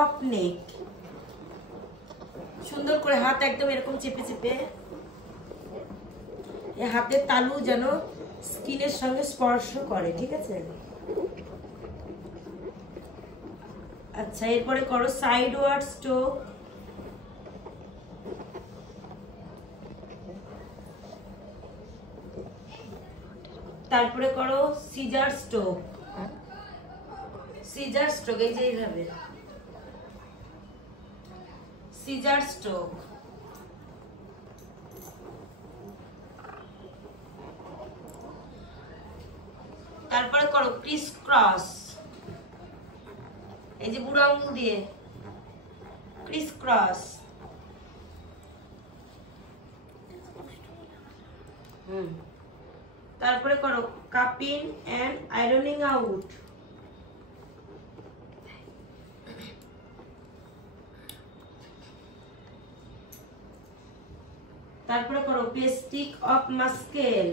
Of neck. সুন্দর করে হাত একদম এরকম চেপে চেপে, এই হাতের তালু যেন স্কিনের সঙ্গে স্পর্শ করে, ঠিক আছে? আচ্ছা, এরপরে করো সাইড ওয়ার্ড স্ট্রোক। তারপরে করো সিজার স্ট্রোক। সিজার স্ট্রোক এই যে এইভাবে সিজার স্ট্রোক। তারপরে করো ক্রিস ক্রস, এই যে বুড়ো আঙুল দিয়ে ক্রিস ক্রস। তারপরে করো কাপিং এন্ড আয়রনিং আউট। তারপরে করো পেস্টিক অফ মাস্কেল।